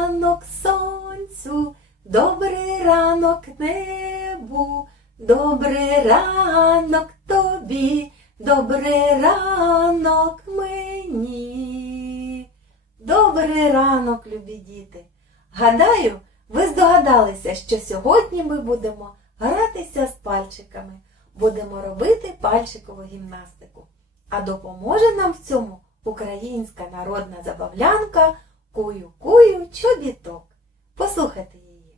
ранок сонцю, добрий ранок небу, добрий ранок тобі, добрий ранок мені. Добрий ранок, любі діти! Гадаю, ви здогадалися, що сьогодні ми будемо гратися з пальчиками, будемо робити пальчикову гімнастику. А допоможе нам в цьому українська народна забавлянка. Кую-кую чобіток. Послухайте її.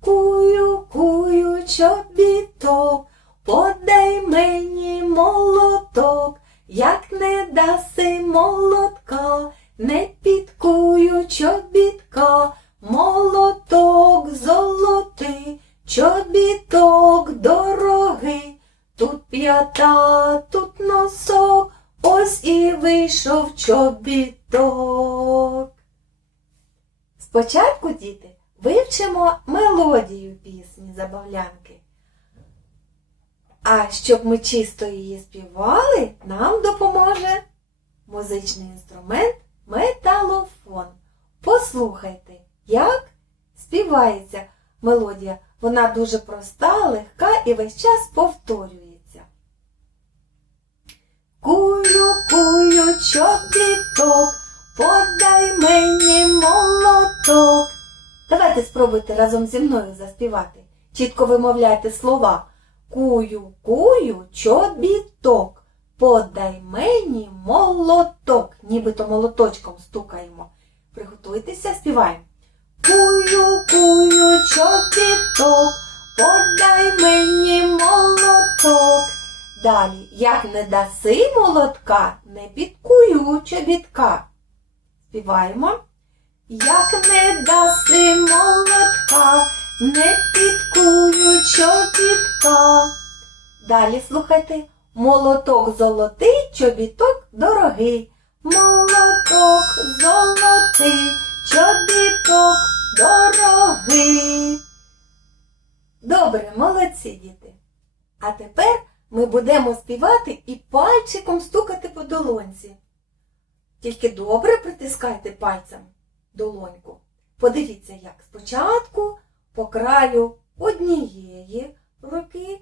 Кую, кую чобіток, подай мені молоток, як не даси молотка, не підкую чобітка, молоток золотий, чобіток дорогий, тут п'ята, тут носок, ось і вийшов чобіток. Спочатку, діти, вивчимо мелодію пісні забавлянки. А щоб ми чисто її співали, нам допоможе музичний інструмент металофон. Послухайте, як співається мелодія. Вона дуже проста, легка і весь час повторюється. Кую, кую, чобіток, подай мені молоток. Давайте спробуйте разом зі мною заспівати. Чітко вимовляйте слова. Кую, кую, чобіток, подай мені молоток. Нібито молоточком стукаємо. Приготуйтеся, співаємо. Кую, кую, чобіток, Далі, як не даси молотка, не підкую чобітка. Співаємо. Як не даси молотка, не підкую чобітка. Далі слухайте. Молоток золотий, чобіток дорогий. Молоток золотий, чобіток дорогий. Добре, молодці, діти. А тепер ми будемо співати і пальчиком стукати по долонці. Тільки добре притискайте пальцем долоньку. Подивіться, як спочатку по краю однієї руки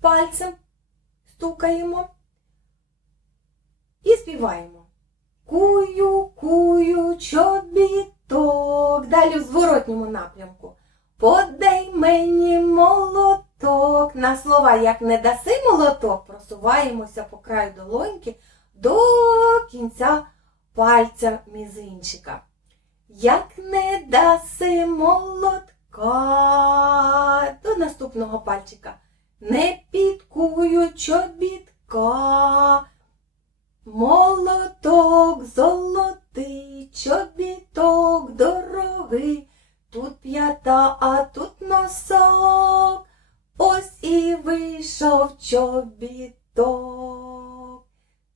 пальцем стукаємо і співаємо. Кую, кую, чобіток. Далі в зворотньому напрямку. Подай мені молоток. На слова, як не даси молоток, просуваємося по краю долоньки до кінця пальця мізинчика. Як не даси молотка до наступного пальчика. Не підкую чобітка. Молоток золотий, чобіток дорогий. Тут п'ята, а тут носок. Ось і вийшов чобіток.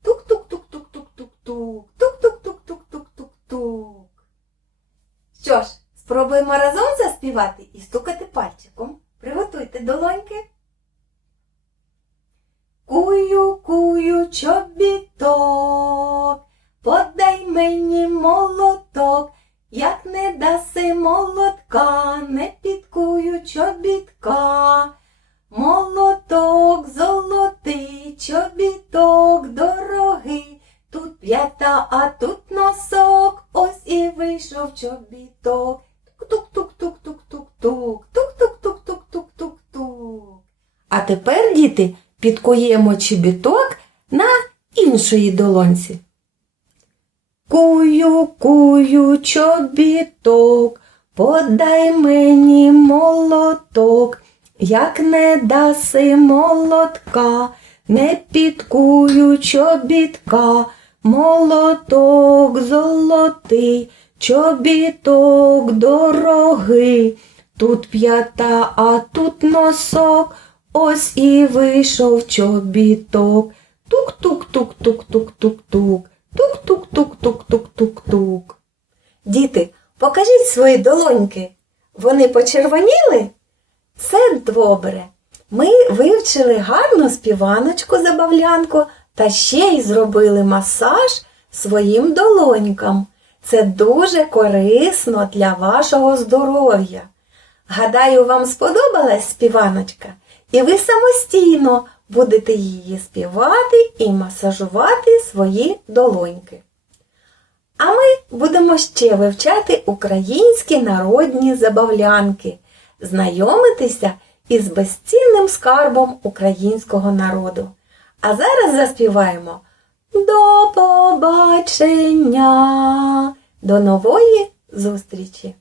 Тук-тук-тук-тук-тук-тук-тук. Тук-тук-тук-тук-тук-тук-тук. Що ж, спробуємо разом заспівати і стукати пальчиком. Приготуйте долоньки. Кую, кую, чобіток, подай мені молоток, як не даси молотка, не підкую чобітка. Молоток золотий, чобіток дорогий, тут п'ята, а тут носок, ось і вийшов чобіток. Тук-тук-тук-тук-тук-тук, тук-тук-тук-тук-тук-тук. А тепер, діти, підкуємо чобіток на іншої долонці. Кую, кую, чобіток, подай мені молоток, як не даси молотка, не підкую чобітка, молоток золотий, чобіток дорогий, тут п'ята, а тут носок, ось і вийшов чобіток. Тук-тук-тук-тук-тук-тук-тук. Тук-тук-тук-тук-тук-тук-тук. Діти, покажіть свої долоньки. Вони почервоніли? Це добре. Ми вивчили гарну співаночку забавлянку та ще й зробили масаж своїм долонькам. Це дуже корисно для вашого здоров'я. Гадаю, вам сподобалась співаночка, і ви самостійно будете її співати і масажувати свої долоньки. А ми будемо ще вивчати українські народні забавлянки, знайомитися із безцінним скарбом українського народу. А зараз заспіваємо До побачення! До нової зустрічі!